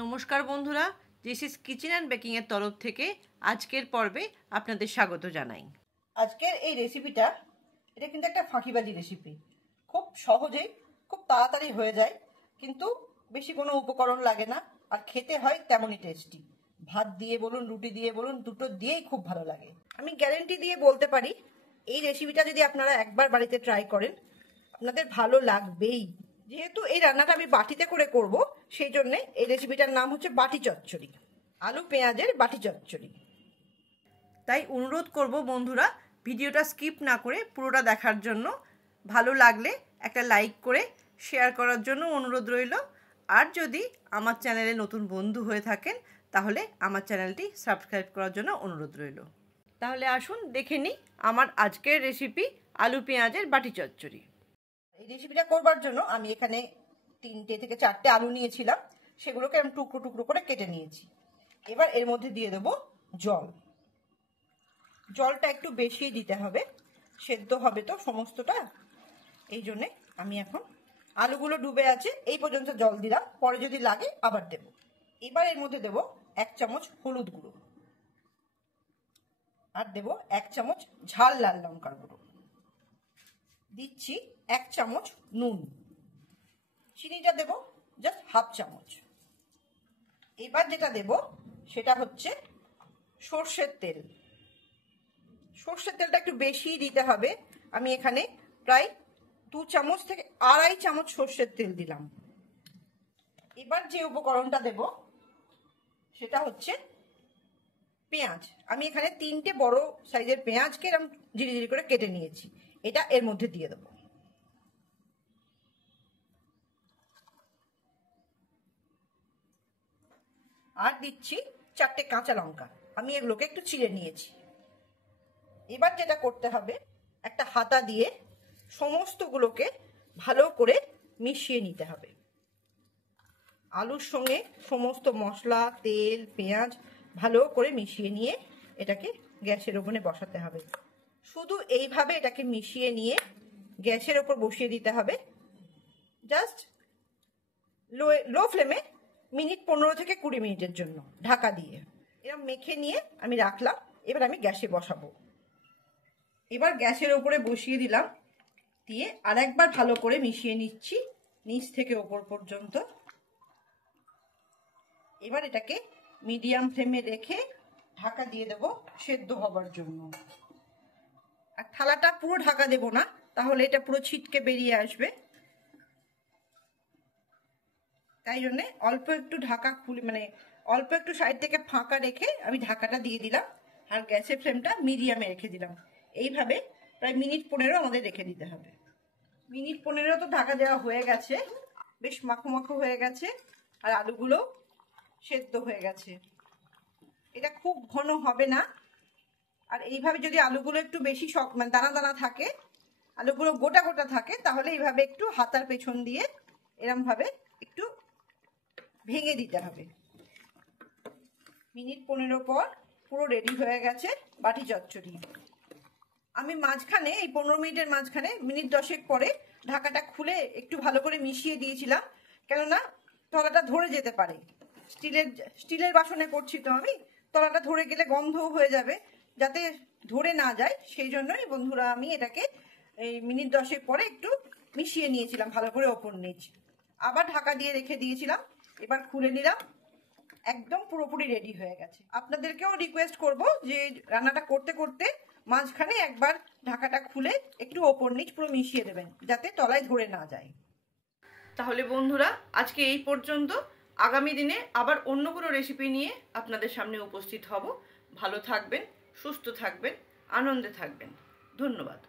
নমস্কার বন্ধুরা, জিসিস kitchen and বেকিংয়ের তরফ থেকে আজকের পর্বে আপনাদের স্বাগত জানাই। আজকের এই রেসিপিটা এটা কিন্তু একটা ফাঁকিবাজি রেসিপি। খুব সহজেই খুব তাড়াতাড়ি হয়ে যায়, কিন্তু বেশি কোনো উপকরণ লাগে না, আর খেতে হয় তেমনই টেস্টি। ভাত দিয়ে বলুন, রুটি দিয়ে বলুন, দুটো দিয়েই খুব ভালো লাগে। আমি গ্যারেন্টি দিয়ে বলতে পারি, এই রেসিপিটা যদি আপনারা একবার বাড়িতে ট্রাই করেন আপনাদের ভালো লাগবেই। যেহেতু এই রান্নাটা আমি বাটিতে করে করব, সেই জন্যে এই রেসিপিটার নাম হচ্ছে বাটি চচ্চড়ি, আলু পেঁয়াজের বাটি চচ্চড়ি। তাই অনুরোধ করব বন্ধুরা, ভিডিওটা স্কিপ না করে পুরোটা দেখার জন্য। ভালো লাগলে একটা লাইক করে শেয়ার করার জন্য অনুরোধ রইল। আর যদি আমার চ্যানেলে নতুন বন্ধু হয়ে থাকেন তাহলে আমার চ্যানেলটি সাবস্ক্রাইব করার জন্য অনুরোধ রইল। তাহলে আসুন দেখে নিই আমার আজকের রেসিপি আলু পেঁয়াজের বাটি চচ্চড়ি। এই রেসিপিটা করবার জন্য আমি এখানে 3টে থেকে 4টে আলু নিয়েছিলাম, সেগুলোকে আমি টুকরো টুকরো করে কেটে নিয়েছি। এবার এর মধ্যে দিয়ে দেব জল। জলটা একটু বেশি দিতে হবে, সেদ্ধ হবে তো সমস্তটা, এই জন্যে আমি এখন আলুগুলো ডুবে আছে এই পর্যন্ত জল দিলাম, পরে যদি লাগে আবার দেব। এবার এর মধ্যে দেব 1 চামচ হলুদ গুঁড়ো, আর দেব 1 চামচ ঝাল লাল লঙ্কার গুঁড়ো, দিচ্ছি 1 চামচ নুন, চিনিটা দেব জাস্ট হাফ চামচ। এবার যেটা দেব সেটা হচ্ছে সর্ষের তেল। সর্ষের তেলটা একটু বেশি দিতে হবে, আমি এখানে প্রায় 2 চামচ থেকে 2.5 চামচ সর্ষের তেল দিলাম। এবার যে উপকরণটা দেব সেটা হচ্ছে পেঁয়াজ। আমি এখানে 3টে বড় সাইজের পেঁয়াজকে এরকম জিরি জিরি করে কেটে নিয়েছি, এটা এর মধ্যে দিয়ে দেবো। আর দিচ্ছি 4টে কাঁচা লঙ্কা, আমি এগুলোকে একটু চিড়ে নিয়েছি। এবার যেটা করতে হবে, একটা হাতা দিয়ে সমস্তগুলোকে ভালো করে মিশিয়ে নিতে হবে। আলুর সঙ্গে সমস্ত মশলা, তেল, পেঁয়াজ ভালো করে মিশিয়ে নিয়ে এটাকে গ্যাসের ওভেনে বসাতে হবে। শুধু এইভাবে এটাকে মিশিয়ে নিয়ে গ্যাসের ওপর বসিয়ে দিতে হবে, জাস্ট লো ফ্লেমে মিনিট 15 থেকে 20 মিনিটের জন্য ঢাকা দিয়ে। এরকম মেখে নিয়ে আমি রাখলাম। এবার আমি গ্যাসে বসাবো। এবার গ্যাসের ওপরে বসিয়ে দিলাম, দিয়ে আরেকবার ভালো করে মিশিয়ে নিচ্ছি নিচ থেকে ওপর পর্যন্ত। এবার এটাকে মিডিয়াম ফ্লেমে রেখে ঢাকা দিয়ে দেব সেদ্ধ হবার জন্য। আর থালাটা পুরো ঢাকা দেব না, তাহলে এটা পুরো ছিটকে বেরিয়ে আসবে। তাই জন্যে অল্প একটু ঢাকা খুলে, মানে অল্প একটু সাইড থেকে ফাঁকা রেখে আমি ঢাকাটা দিয়ে দিলাম, আর গ্যাসের ফ্লেমটা মিডিয়ামে রেখে দিলাম। এইভাবে প্রায় মিনিট 15 আমাদের রেখে দিতে হবে। মিনিট 15 তো ঢাকা দেওয়া হয়ে গেছে, বেশ মাখো মাখো হয়ে গেছে, আর আলুগুলো সেদ্ধ হয়ে গেছে। এটা খুব ঘন হবে না, আর এইভাবে যদি আলুগুলো একটু বেশি মানে দানা দানা থাকে, আলুগুলো গোটা গোটা থাকে, তাহলে এইভাবে একটু হাতার পেছন দিয়ে এরম ভাবে একটু ভেঙে দিতে হবে। মিনিট 15 পর পুরো রেডি হয়ে গেছে বাটি চচ্চড়ি। আমি মাঝখানে এই 15 মিনিটের মাঝখানে মিনিট 10 পরে ঢাকাটা খুলে একটু ভালো করে মিশিয়ে দিয়েছিলাম, কেননা তলাটা ধরে যেতে পারে। স্টিলের বাসনে করছি তো আমি, তলাটা ধরে গেলে গন্ধও হয়ে যাবে, যাতে ধরে না যায় সেই জন্যই বন্ধুরা আমি এটাকে এই মিনিট 10 পরে একটু মিশিয়ে নিয়েছিলাম ভালো করে ওপর নিচ। আবার ঢাকা দিয়ে রেখে দিয়েছিলাম, এবার খুলে নিলাম, একদম পুরোপুরি রেডি হয়ে গেছে। আপনাদেরকেও রিকোয়েস্ট করব যে রান্নাটা করতে করতে মাঝখানে একবার ঢাকাটা খুলে একটু ওপর নিচ পুরো মিশিয়ে দেবেন, যাতে তলায় ধরে না যায়। তাহলে বন্ধুরা আজকে এই পর্যন্ত। আগামী দিনে আবার অন্য কোনো রেসিপি নিয়ে আপনাদের সামনে উপস্থিত হব। ভালো থাকবেন, সুস্থ থাকবেন, আনন্দে থাকবেন। ধন্যবাদ।